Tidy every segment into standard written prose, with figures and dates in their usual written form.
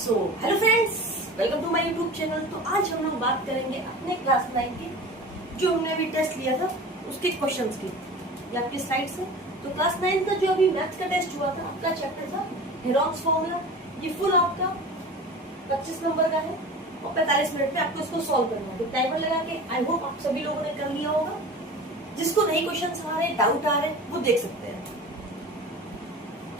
So hello friends, welcome to my YouTube channel. तो आज हम लोग बात करेंगे अपने क्लास 9 के जो हमने अभी टेस्ट लिया था उसके क्वेश्चंस की। ये आपकी स्लाइड्स है। तो क्लास 9 का जो अभी मैथ्स का टेस्ट हुआ था, आपका चैप्टर था हेरोन्स फॉर्मूला। ये फुल आपका 25 नंबर का है और 45 मिनट में आपको इसको सॉल्व करना है। तो टाइमर लगा के आई होप आप सभी लोगों ने कर लिया होगा। जिसको नए क्वेश्चन आ रहे हैं, डाउट आ रहे हैं, वो देख सकते हैं।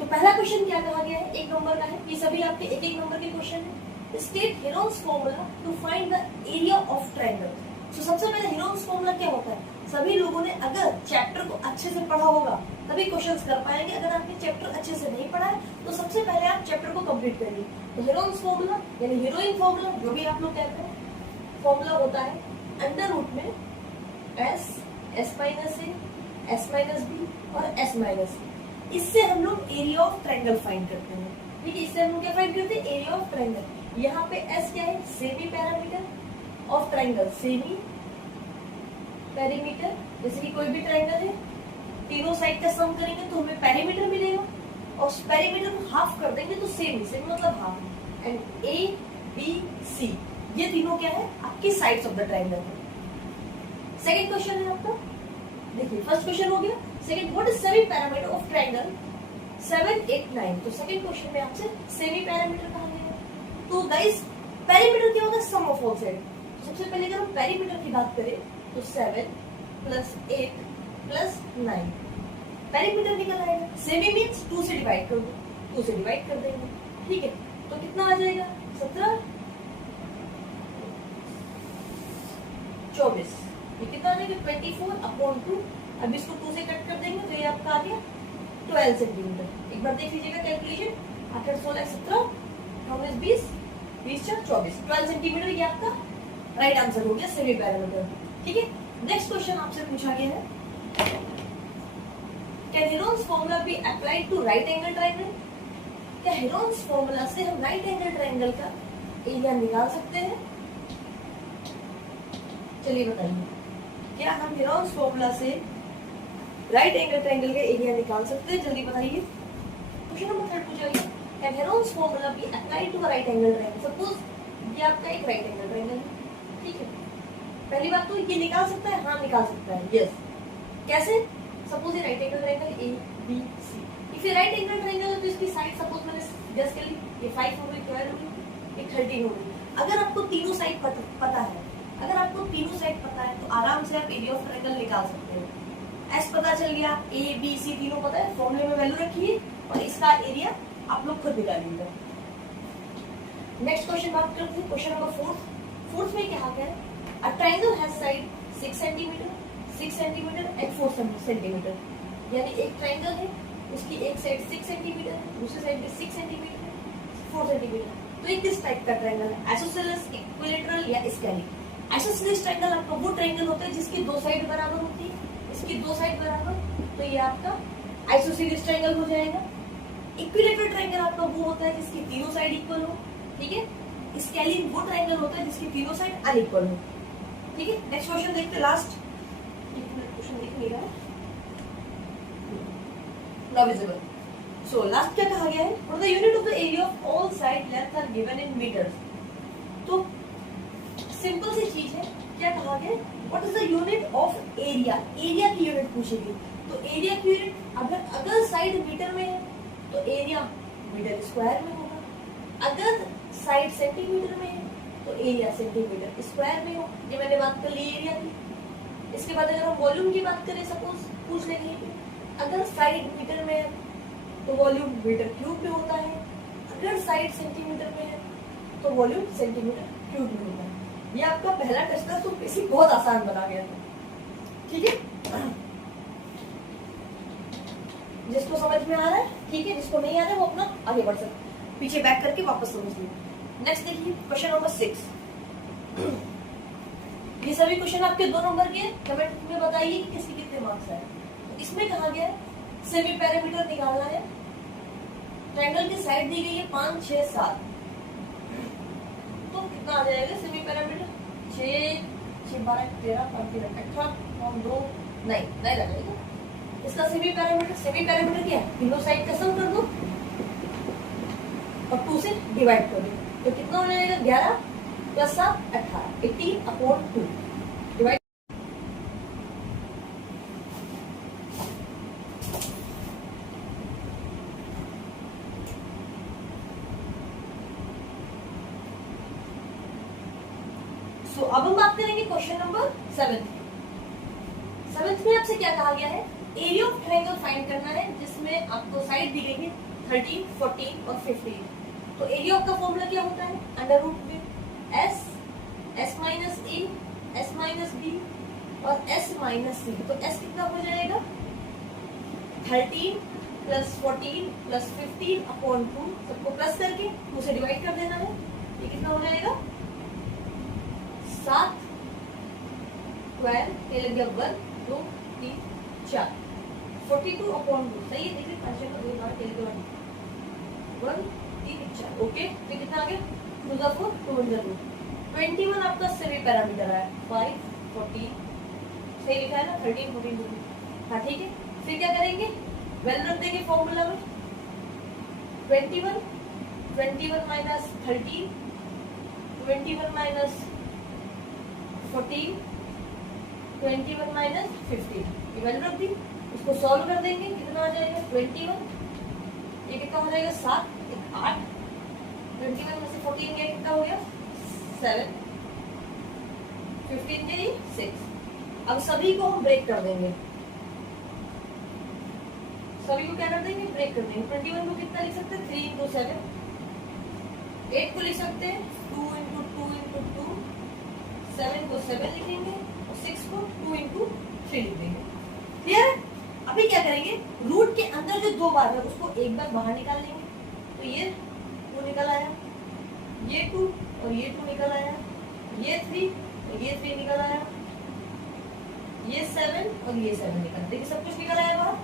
तो पहला क्वेश्चन क्या कहा गया है, 1 नंबर का है। ये सभी आपके 1-1 नंबर के क्वेश्चन है। State Heron's formula to find the area of triangle. तो सबसे पहले हेरोन्स फॉर्मूला क्या होता है, सभी लोगों ने अगर चैप्टर को अच्छे से पढ़ा होगा तभी क्वेश्चंस कर पाएंगे। अगर आपने चैप्टर अच्छे से नहीं पढ़ा है तो सबसे पहले आप चैप्टर को कंप्लीट करिए। तो हेरोन्स फॉर्मूला यानी हीरोइन फॉर्मूला, जो भी आप लोग कहते हैं, फॉर्मूला होता है अंडर रूट में एस, एस माइनस ए, एस माइनस बी और एस माइनस सी। इससे हम लोग एरिया ऑफ ट्रायंगल फाइंड करते हैं। ठीक है, इससे हम लोग क्या फाइंड करते हैं, एरिया ऑफ ट्रायंगल। यहाँ पे एस क्या है, semi parameter of triangle, semi perimeter. जैसे कि कोई भी ट्रायंगल है, तीनों साइड का सम करेंगे तो हमें पेरीमीटर मिलेगा और पेरीमीटर को हाफ कर देंगे तो सेमी, सेमी मतलब half. And A B C ये तीनों क्या है, आपकी sides of the triangle. Second question है आपका, देखिए फर्स्ट क्वेश्चन हो गया। Second, what is semi parameter of triangle 7, 8, 9। तो सेकंड क्वेश्चन में आपसे सेमी पैरामीटर कहा गया है। तो गाइस पैरामीटर क्या होता है, सम ऑफ ऑल साइड। सबसे पहले अगर हम पैरामीटर की बात करें तो 7 + 8 + 9 पैरामीटर निकल आएगा। सेमी मींस 2 से डिवाइड कर दो, 2 से डिवाइड कर देंगे। ठीक है, तो कितना आ जाएगा, 17, 24। ये कितना आ जाएगा, 24/2। अब इसको 2 से कट कर देंगे तो ये आपका आ गया 12 सेंटीमीटर। एक बार देख लीजिएगा कैलकुलेशन, 8 8 16 17 19 20 20 4 24 12 सेंटीमीटर। ये आपका राइट आंसर हो गया, सेमी पैरामीटर। ठीक है, नेक्स्ट क्वेश्चन आपसे पूछा गया है, can Heron's formula be applied to right angle triangle. क्या हेरोन्स फॉर्मूला से हम राइट एंगल ट्रायंगल का एरिया निकाल सकते हैं? चलिए बताइए, क्या हम हेरोन्स फॉर्मूला से राइट एंगल ट्रायंगल का एरिया निकाल सकते हैं? जल्दी बताइए। क्वेश्चन नंबर 3 पूछा गया, can Heron's formula be applied to right angle triangle. Suppose ये आपका एक राइट एंगल ट्रायंगल है। ठीक है, पहली बात तो ये निकाल सकता है, हाँ निकाल सकता है, यस। कैसे? सपोज ये right angle triangle A B C. If ये राइट एंगल ट्रायंगल है तो इसकी साइड सपोज मैंने गेस कर ली, ये 5 हो गई, 12 हो गई, ये 13 हो गई। अगर आपको तीनों साइड पता है, अगर आपको तीनों साइड पता है तो आराम से आप एरिया ऑफ ट्रायंगल निकाल सकते हो। एस पता चल गया, ए बी सी तीनों पता है, फॉर्मूले में वैल्यू रखिए और इसका एरिया आप लोग खुद निकालिएगा। नेक्स्ट क्वेश्चन बात करते हैं, क्वेश्चन नंबर 4। फोर्थ में क्या है, a triangle has side 6 centimetre, 6 centimetre and 4 centimetre. यानी एक ट्रायंगल है, उसकी एक साइड 6 सेंटीमीटर है, दूसरी साइड भी 6 सेंटीमीटर है, 4 सेंटीमीटर। तो ये किस टाइप का ट्रायंगल है, आइसोसेलेस, इक्विलैटरल या स्केलिक। आइसोसेलेस ट्रायंगल आपका वो ट्रायंगल होता है जिसकी दो साइड बराबर होती है, इसकी दो साइड बराबर, तो ये आपका आइसोसेलेस ट्रायंगल हो जाएगा। इक्विलैटरल ट्रायंगल आपका वो होता है जिसकी तीनों साइड इक्वल हो। ठीक है, स्केलिक वो ट्रायंगल होता है जिसकी तीनों साइड अनइक्वल हो। ठीक है, नेक्स्ट क्वेश्चन देखते हैं, लास्ट क्वेश्चन देख नहीं रहा है, नॉट विजिबल। सो लास्ट क्या कहा गया है, what the unit of the area of all side length are given in metres. तो सिंपल सी चीज है, क्या कहा गया, what is the unit of area. Area की यूनिट पूछेगी तो एरिया की यूनिट अगर साइड मीटर में है तो एरिया मीटर स्क्वायर में होगा। अगर साइड सेंटीमीटर में है तो एरिया सेंटीमीटर स्क्वायर में हो। ये मैंने बात कर ली एरिया की। इसके बाद अगर हम वॉल्यूम की बात करें, सपोज पूछ लेंगे, अगर साइड मीटर में है तो वॉल्यूम मीटर क्यूब में होता है, अगर साइड सेंटीमीटर में है तो वॉल्यूम सेंटीमीटर क्यूब में होता है। ये आपका पहला टेस्ट था, तो बेसिक बहुत आसान बना गया था। ठीक है, जिसको समझ में आ रहा है ठीक है, जिसको नहीं आ रहा है वो अपना आगे बढ़ सकते, पीछे बैक करके वापस समझ लीजिए। नेक्स्ट देखिए, क्वेश्चन नंबर 6। ये सभी क्वेश्चन आपके 2 नंबर के, कमेंट में बताइए कि किसके कितने मार्क्स आए। तो इसमें कहा गया है सेमी पैरामीटर निकालना है। ट्रायंगल की साइड दी गई है 5 6 7, तो कितना आ जाएगा सेमी पैरामीटर, 6 6 12 13 15 18 और 2 9 लगेगा। इसका सेमी पैरामीटर क्या है, तीनों साइड का सम कर दो और 2 से डिवाइड कर दो। तो कितना हो जाएगा 11 प्लस 7 18 18/2 डिवाइड। सो अब हम बात करेंगे क्वेश्चन नंबर 7 में आपसे क्या कहा गया है, एरिया ऑफ ट्रायंगल फाइंड करना है जिसमें आपको साइड दी गई है 13 14 और 15। तो एरिया ऑफ का फॉर्मूला क्या होता है, अंडर रूट में s माइनस ए s माइनस बी और s माइनस सी। तो s कितना हो जाएगा 13 प्लस 14 प्लस 15/2, सबको प्लस करके 2 से डिवाइड कर देना है। ये कितना हो जाएगा 7 12, ये लग गया 1 2 3 4 42/2। सही है, देखिए 5 का 2 बार तेल के बाद 1 3 4। ओके, तो कितना आ गया 2 4 2 2 21 आपका सेमी पैरामीटर है 5 14। सही लिखा है ना 13 14 2। हाँ ठीक है, फिर क्या करेंगे, वैल्यू रख देंगे फॉर्मूला में 21 माइनस 13 21 माइनस 14 21 माइनस 15। ये वैल्यू रख दी, इसको सॉल्व कर देंगे, कितना आ जाएगा 21। ये कितना हो जाएगा 7 8 21 में से 14 गया, कितना हो गया 7 15 के 6। अब सभी को हम ब्रेक कर देंगे, सभी को क्या कर देंगे ब्रेक कर देंगे। 21 को कितना लिख सकते हैं 3 into 7, 8 को लिख सकते हैं 2 into 2 into 2, 7 को 7 लिखेंगे और 6 को 2 into 3 लिख देंगे। क्लियर है। अभी क्या करेंगे, रूट के अंदर जो 2 बार है उसको एक बार बाहर निकाल लेंगे। तो ये 2 निकल आया, ये 2 और ये 2 निकल आया, ये 3 और ये 3 निकल आया, ये 7 और ये 7 निकल। देखिए सब कुछ निकल आया बाहर।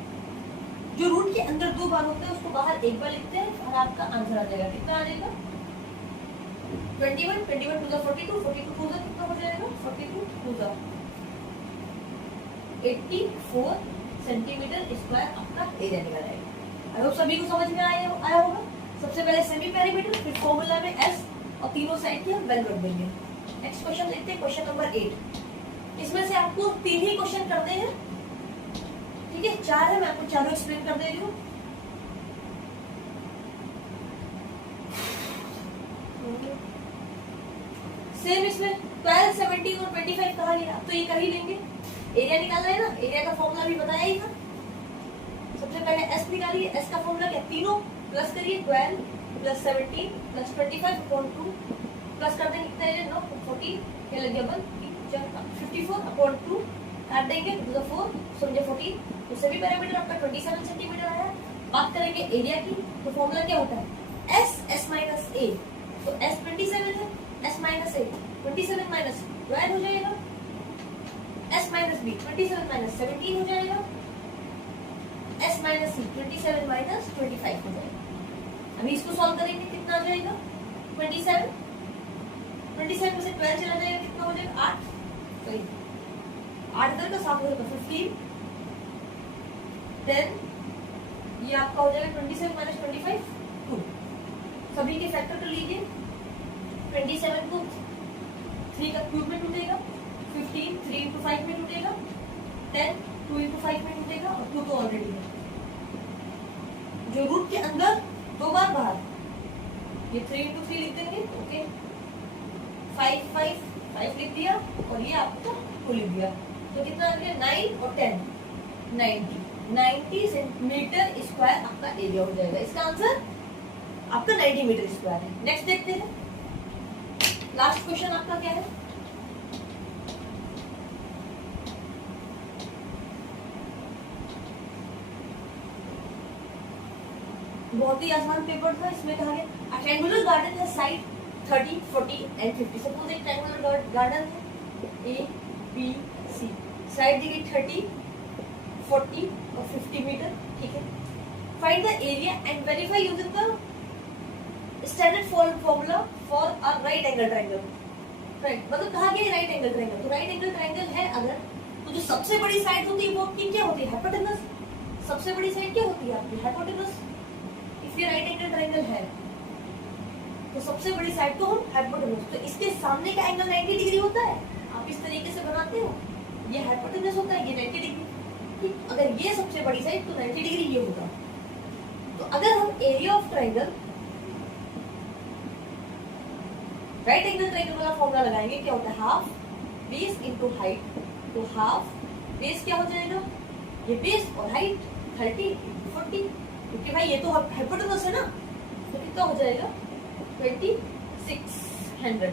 जो रूट के अंदर 2 बार होते हैं उसको बाहर एक बार लिखते हैं और आपका आंसर आ जाएगा। कितना आ जाएगा 21 21 टू द 42 42 टू द कितना हो जाएगा 42 टू द 84 सेंटीमीटर स्क्वायर आपका एरिया निकल आएगा। अब सभी को समझ में आया होगा। सबसे पहले सेमी पेरीमीटर, फिर फॉर्मूला में s और तीनों साइड की हम वैल्यू रख देंगे। नेक्स्ट क्वेश्चन देखते हैं, क्वेश्चन नंबर 8। इसमें से आपको 3 ही क्वेश्चन करने हैं, ठीक है। 4 है, मैं आपको चारों एक्सप्लेन कर दे रही हूँ। सेम इसमें 12 17 और 25 कहा गया, तो ये कर ही लेंगे। एरिया निकालना है ना, एरिया का फॉर्मूला भी बताया ही था। सबसे पहले s निकालिए, s का फॉर्मूला क्या, तीनों प्लस करिए 12 प्लस 17 प्लस 25/2 प्लस कर देंगे कितना एरिया 9 14, ये लग गया 54/2 काट देंगे 2 to 4 समझे 14। तो सभी पैरामीटर आपका 27 सेंटीमीटर आया। बात करेंगे एरिया की, तो फॉर्मूला क्या होता है s माइनस a। तो s 27 है, s माइनस a 27 माइनस 12 हो जाएगा, s माइनस b 27 माइनस 17 हो जाएगा, s माइनस c 27 माइनस 25 हो जाएगा। अभी इसको सॉल्व करेंगे, कितना आ जाएगा 27 में से 12 चला जाएगा, कितना हो जाएगा 8। सही, 8 इधर का 7 उधर का 15 10। ये आपका हो जाएगा 27 माइनस 25 2। सभी के फैक्टर कर लीजिए। 27 को 3 का क्यूब में टूटेगा, 15 3 into 5 में टूटेगा, 10 2 into 5 में टूटेगा और 2 तो ऑलरेडी है। जो रूट के अंदर 2 बार बाहर, ये 3 into 3 लिख देंगे। ओके 5 लिख दिया और ये आपको 2 लिख दिया। तो कितना आ गया 9 और 10 90 सेंटीमीटर स्क्वायर आपका एरिया हो जाएगा। इसका आंसर आपका 90 मीटर स्क्वायर है। नेक्स्ट देखते हैं, लास्ट क्वेश्चन आपका क्या है। बहुत ही आसान पेपर था। इसमें कहा गया ट्रायंगुलर गार्डन है साइड 30 40 एंड 50। सपोज एक ट्रायंगुलर गार्डन है ए बी सी, साइड दी गई 30 40 और 50 मीटर, ठीक है। Find the area and verify using the standard formula for a right angle triangle. Right मतलब कहा गया राइट एंगल ट्रायंगल। तो राइट एंगल ट्रायंगल है अगर, तो जो सबसे बड़ी साइड होती है वो आपकी क्या होती है हाइपोटेनस। सबसे बड़ी साइड क्या होती है आपकी हाइपोटेनस। इफ ये राइट एंगल ट्रायंगल है तो सबसे बड़ी साइड तो हम हाइपोटेन्यूज, तो इसके सामने का एंगल 90 डिग्री होता है, आप इस तरीके से बनाते हो, ये हाइपोटेन्यूज होता है, ये 90 डिग्री। ठीक, अगर ये सबसे बड़ी साइड तो 90 डिग्री ये होगा। तो अगर हम area of triangle right angle triangle वाला फॉर्मूला लगाएंगे, क्या होता है, हाफ बेस इनटू हाइट, तो हाफ बेस क्या हो जाएगा, ये बेस और हाइट 30 40, क्योंकि भाई ये तो हाइपोटेन्यूज है ना, तो कितना हो जाएगा 2600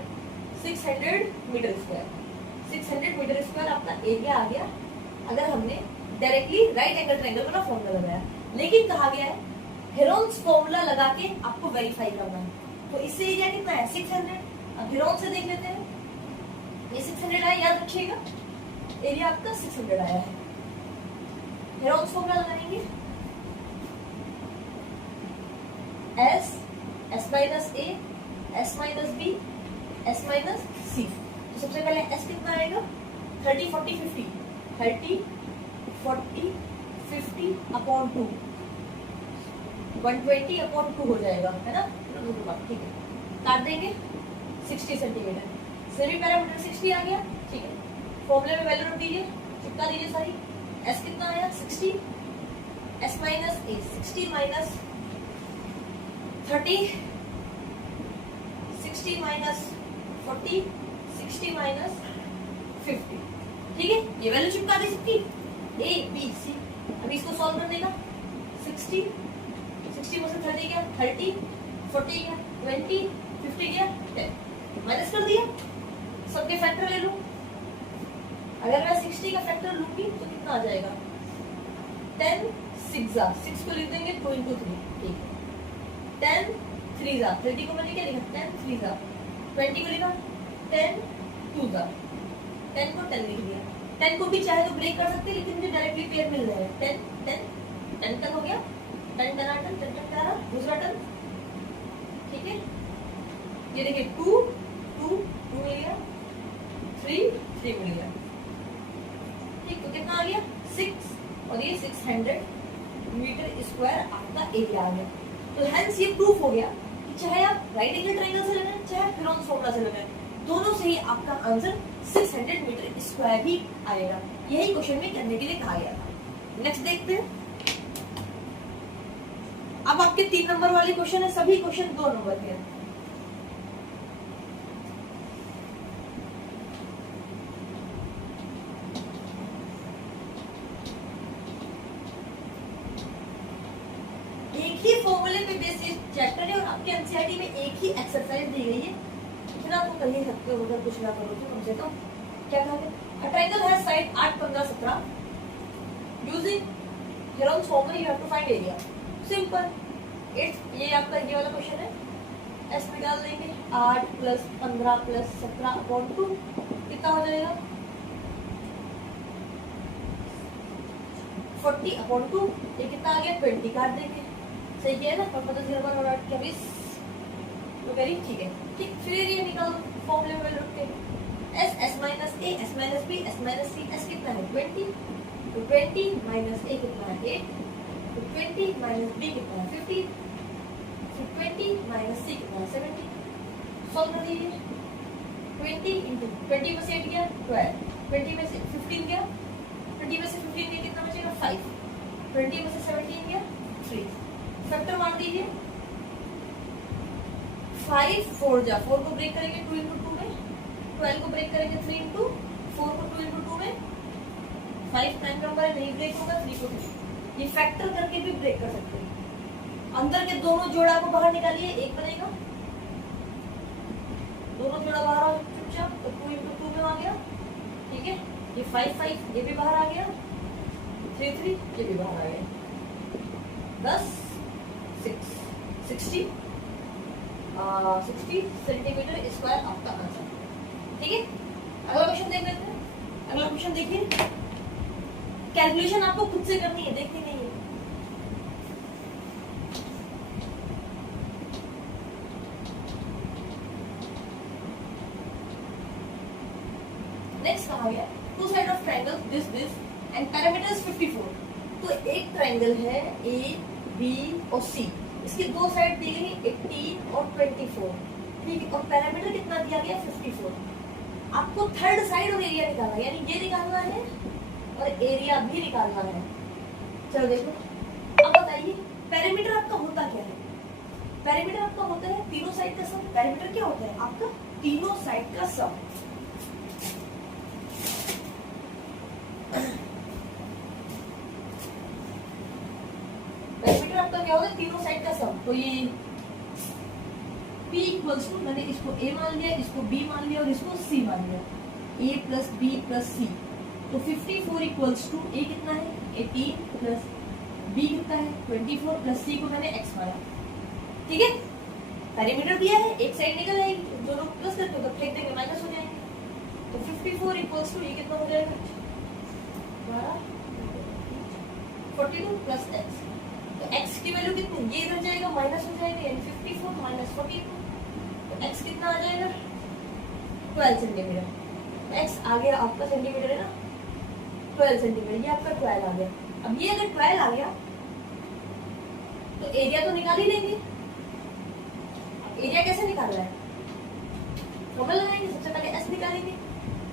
मीटर स्क्वायर, 600 मीटर स्क्वायर आपका एरिया आ गया, अगर हमने डायरेक्टली राइट एंगल ट्रायंगल वाला फॉर्मूला लगाया। लेकिन कहा गया है हेरोन्स फॉर्मूला लगा के आपको वेरीफाई करना है, तो इससे एरिया कितना है 600। अब हेरोन से देख लेते हैं, ये 600 आया, याद रखिएगा एरिया आपका 600 आया है। हेरोन्स फॉर्मूला लगाएंगे, S minus A, S minus B, S minus C। तो सबसे पहले S कितना आएगा 30 40 50, 30 40 50 अपॉन 2, 120 अपॉन 2 हो जाएगा, है ना, ठीक है, काट देंगे 60 सेंटीमीटर, सेमी पैरामीटर 60 आ गया, ठीक है। फॉर्मूले में वैल्यू रख दीजिए, चिपका दीजिए सारी। S कितना आया 60, S minus A 60 minus 30, 60 minus 40, 60 minus 50, ठीक है, ये वैल्यू चिपका दी सबकी A B C। अभी इसको सॉल्व करने का 60 में से 30 गया 30, 40 गया 20, 50 गया 10, माइनस कर दिया, सबके फैक्टर ले लूं। अगर मैं 60 का फैक्टर लूंगी तो कितना आ जाएगा 10 6 को लिख देंगे 2 into 3, ठीक है, 10 3 30 को मैंने क्या लिखा 10 3 20 को लिखा 10 2 10 को 10 लिख दिया। 10 को भी चाहे तो ब्रेक कर सकते हैं, लेकिन मुझे डायरेक्टली पेयर मिल रहा है 10 10 हो गया, 10 10 दूसरा टर्म, ठीक है, ये देखिए 2 मिल गया, 3 मिल गया, ठीक, तो कितना आ गया 6 और ये 600 मीटर स्क्वायर आपका एरिया आ गया। तो हेंस ये प्रूफ हो गया कि चाहे आप राइट एंगल ट्रायंगल से लगाएं चाहे हेरोन्स फॉर्मूला से लगाएं, दोनों से ही आपका आंसर 600 मीटर स्क्वायर ही आएगा। यही क्वेश्चन में करने के लिए कहा गया था। नेक्स्ट देखते हैं, अब आपके 3 नंबर वाले क्वेश्चन है, सभी क्वेश्चन 2 नंबर के हैं। एक ही फॉर्मूले पे बेस्ड चैप्टर है और आपके एनसीईआरटी में एक ही एक्सरसाइज दी गई है, इतना तो कर ही सकते हो, अगर कुछ ना करो तो कम से कम। क्या कहा गया, triangle has side 8 15 17, using Heron's formula you have to find area. Simple, it's ये आपका ये वाला क्वेश्चन है, एस पे डाल देंगे 8 + 15 + 17 अपॉन 2, कितना हो जाएगा 40 अपॉन 2, ये कितना आ गया 20, काट देंगे, सही किया ना, 0 और 8 24 तो करी, ठीक है, ठीक। फिर ये निकाल फॉर्मूले में रख के S minus A, S minus B, S minus C, S कितना है 20, तो 20 माइनस A कितना है 8, तो 20 माइनस B कितना है 50, फिर 20 माइनस C कितना है 70, सॉल्व कर दीजिए। 20 इंटू 20 में से 8 गया 12, 20 में से 15 गया, 20 में से 15 गया कितना बचेगा 5, 20 में से 17 गया 3, फैक्टर मार दीजिए 5 4 जा 4 को ब्रेक करेंगे 2 into 2 में, 12 को ब्रेक करेंगे 3 into 4 को 2 into 2 में, 5 प्राइम नंबर है नहीं ब्रेक होगा, 3 को 3, ये फैक्टर करके भी ब्रेक कर सकते हैं। अंदर के दोनों जोड़ा को बाहर निकालिए, एक बनेगा, दोनों जोड़ा बाहर आ चुपचाप, तो 2 into 2 में आ गया, ठीक है, ये 5 5 ये भी बाहर आ गया, 3 3 ये भी बाहर आ गया, 10 60 सेंटीमीटर स्क्वायर आपका आंसर, ठीक है। अगला क्वेश्चन देख लेते हैं। अगला क्वेश्चन देखिए, कैलकुलेशन आपको खुद से करनी है, देखनी नहीं है। नेक्स्ट कहा गया two side of triangle this and parameters 54। तो एक ट्रायंगल है A B और C, इसकी दो साइड दी गई 18 और 24, ठीक है, और पैरामीटर कितना दिया गया 54। आपको थर्ड साइड ऑफ एरिया निकालना है, यानी ये निकालना है और एरिया भी निकालना है। चलो देखो, अब बताइए पैरामीटर आपका होता क्या है? पैरामीटर आपका होता है तीनों साइड का सम। पैरामीटर क्या होता है आपका? तीनों साइड का सम। पैरामीटर आपका क्या होगा? तीनों साइड का सम। तो ये P इक्वल्स टू, मैंने इसको A मान लिया, इसको B मान लिया और इसको C मान लिया, A plus B plus C। तो 54 इक्वल्स टू A कितना है 18 प्लस B कितना है 24 प्लस C को मैंने X माना। ठीक है, पैरामीटर दिया है, एक साइड निकल आएगी, दोनों प्लस करते हो तो फेंक देंगे, माइनस हो जाएंगे। तो 54 इक्वल्स टू ये कितना हो जाएगा 42 प्लस X। तो X की वैल्यू कितनी, ये इधर जाएगा माइनस हो जाएगा, यानी 54 माइनस 42। तो X कितना आ जाएगा 12 सेंटीमीटर। X आ गया आपका सेंटीमीटर है ना 12 सेंटीमीटर, ये आपका 12 आ गया। अब ये अगर 12 आ गया तो एरिया तो निकाल ही लेंगे। एरिया कैसे निकालना है? फॉर्मूला लगाएंगे, सबसे पहले S निकालेंगे,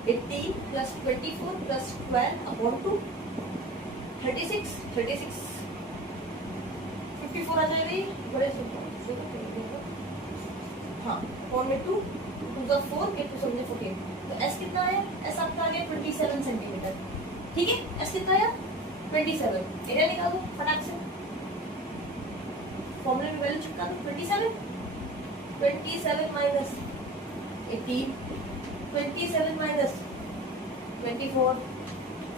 18 प्लस 24 प्लस 12 अपॉन 2 36 54 आ जाएगा, बड़े हाँ 4 में 2 2 का 4 के 2 समझे 14। तो S कितना आया? S आपका आ गया 27 सेंटीमीटर। ठीक है, S कितना आया 27। एरिया निकाल दो फटाक से, फॉर्मूले में वैल्यू चिपका दो। 27 माइनस 18, 27 माइनस 24,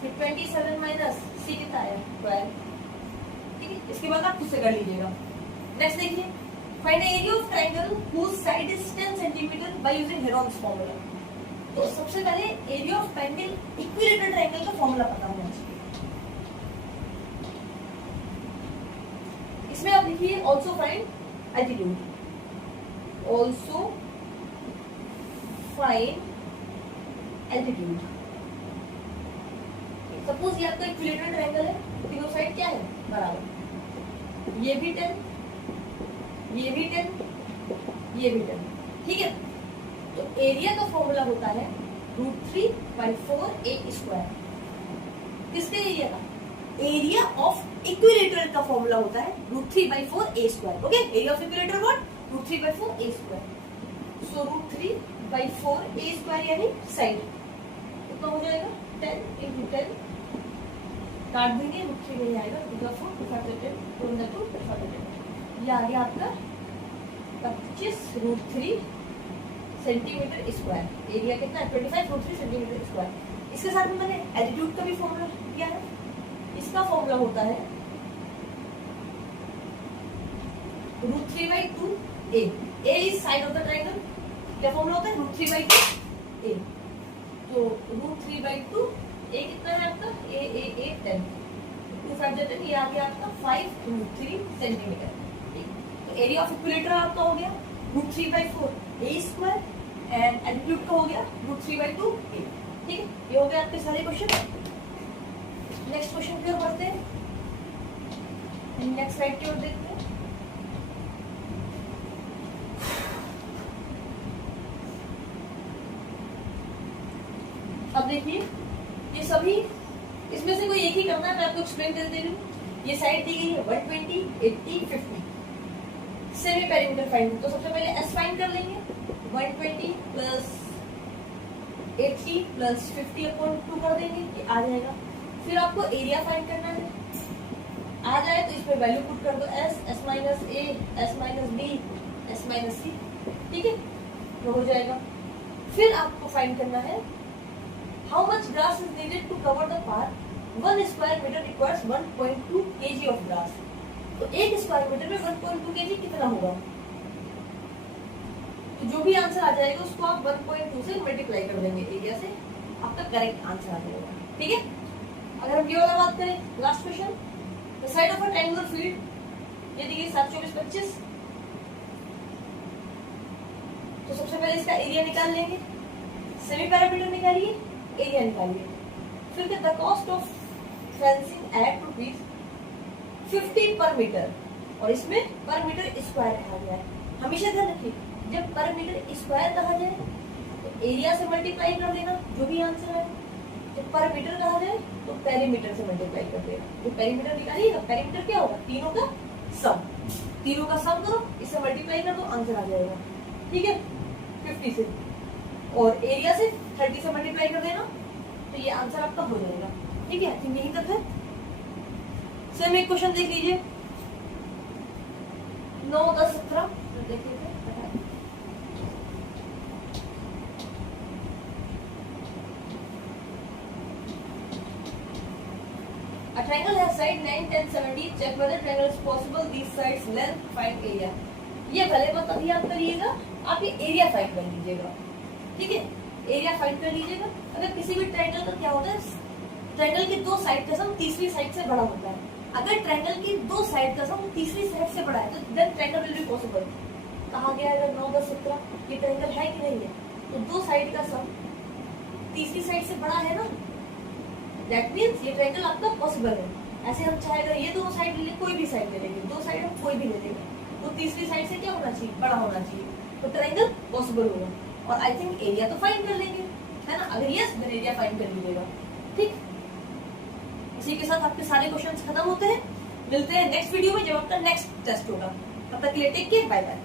फिर 27 माइनस C कितना आया 12। ठीक है, इसके बाद आप खुद से कर लीजिएगा। नेक्स्ट देखिए, find the area of triangle whose side is 10 cm by using Heron's formula। तो सबसे पहले area of triangle, equilateral triangle का फॉर्मूला पता होना चाहिए। इसमें आप लिखिए also find altitude, also find altitude. Suppose ये आपका इक्विलेटरल ट्रायंगल है, तीनों साइड क्या है बराबर, ये भी 10, ये भी 10, ये भी 10। ठीक है, तो एरिया का फॉर्मूला होता है √3/4a²। किसके एरिया का? एरिया ऑफ इक्विलेटरल का फॉर्मूला होता है √3/4a²। Okay, area of equilateral what? √3/4a²। So √3/4a² यानी साइड कितना हो जाएगा 10 × 10, काट देंगे, √3 नहीं आएगा, 2 का 4 2 5 10 2 × 2 5 10। ये आ गया आपका 25√3 सेंटीमीटर स्क्वायर। एरिया कितना है 25√3 सेंटीमीटर स्क्वायर। इसके साथ में मैंने एल्टीट्यूड का भी फॉर्मूला दिया है। इसका फॉर्मूला होता है √3/2a। a is side of the triangle. क्या फॉर्मूला होता है √3/2a। तो √3/2 a कितना है आपका a 10 2 5 10, ये आ गया आपका 5√3 सेंटीमीटर। तो एरिया ऑफ इक्विलेटर आपका हो गया √3/4a² एंड एल्टीट्यूड का हो गया √3/2a। ठीक है, ये हो गया आपके सारे क्वेश्चन। नेक्स्ट क्वेश्चन की ओर बढ़ते हैं, नेक्स्ट स्लाइड की ओर देखते हैं। अब देखिए, ये सभी इसमें से कोई एक ही करना है, मैं आपको एक्सप्लेन कर दे रही हूँ। ये साइड दी गई है 120, 80, 50। सेमी पेरीमीटर फाइंड, तो सबसे पहले S फाइंड कर लेंगे। 120 प्लस 80 प्लस 50 अपॉन 2 कर देंगे, ये आ जाएगा। फिर आपको एरिया फाइंड करना है, आ जाए तो इसमें वैल्यू पुट कर दो S minus A, S minus B, S minus C। ठीक है, तो हो जाएगा। फिर आपको फाइंड करना है how much grass is needed to cover the park. 1 square metre requires 1.2 kg of grass. तो 1 स्क्वायर मीटर में 1.2 kg कितना होगा? तो जो भी आंसर आ जाएगा उसको आप 1.2 से मल्टीप्लाई कर देंगे एरिया से, आपका करेक्ट आंसर आ जाएगा। ठीक है, अगर हम ये वाला बात करें, last question, the side of a triangular field, ये देखिए 7 24 25। तो सबसे पहले इसका एरिया निकाल लेंगे, सेमी पैरामीटर निकालिए, एरिया निकालिए। फिर the cost of fencing at ₹50 per metre, और इसमें पर मीटर स्क्वायर आ गया है। हमेशा ध्यान रखिए जब पर मीटर स्क्वायर कहा जाए तो एरिया से मल्टीप्लाई कर देना, जो भी आंसर है। जब पर मीटर कहा जाए तो पेरीमीटर से मल्टीप्लाई कर देना। तो पेरीमीटर निकालिएगा, पेरीमीटर क्या होगा, तीनों का सम, तीनों का सम करो, इससे मल्टीप्लाई कर दो, आंसर आ जाएगा। ठीक है, 50 से, और एरिया से 30 से मल्टीप्लाई कर देना, तो ये आंसर आपका हो जाएगा। ठीक है, तो यही तक है। सेम एक क्वेश्चन देख लीजिए, 9, 10, 17 देख लीजिए। A triangle has side 9, 10, 17. Check whether triangle is possible. These sides length, find area. ये भले मत अभी आप करिएगा, आप ये एरिया फाइंड कर लीजिएगा। ठीक है, एरिया फाइंड कर लीजिएगा। अगर किसी भी ट्रायंगल का क्या होता है, ट्रायंगल की दो साइड का सम तीसरी साइड से बड़ा होता है। अगर ट्रायंगल की दो साइड का सम तीसरी साइड से बड़ा है तो then triangle will be possible. कहा गया है अगर 9, 10, 17 ये ट्रायंगल है कि नहीं है, तो दो साइड का सम तीसरी साइड से बड़ा है ना, दैट मींस ये ट्रायंगल आपका पॉसिबल है। ऐसे हम चाहे अगर ये दोनों साइड ले लें, कोई भी साइड ले लेंगे, दो साइड हम कोई भी ले लेंगे, तो तीसरी साइड से क्या होना चाहिए, बड़ा होना चाहिए, तो ट्रायंगल पॉसिबल होगा। और आई थिंक एरिया तो फाइंड कर लेंगे, है ना। अगर यस देन एरिया फाइंड कर लीजिएगा। ठीक, इसी के साथ आपके सारे क्वेश्चंस खत्म होते हैं। मिलते हैं नेक्स्ट वीडियो में जब आपका नेक्स्ट टेस्ट होगा। तब तक के लिए टेक केयर, बाय बाय।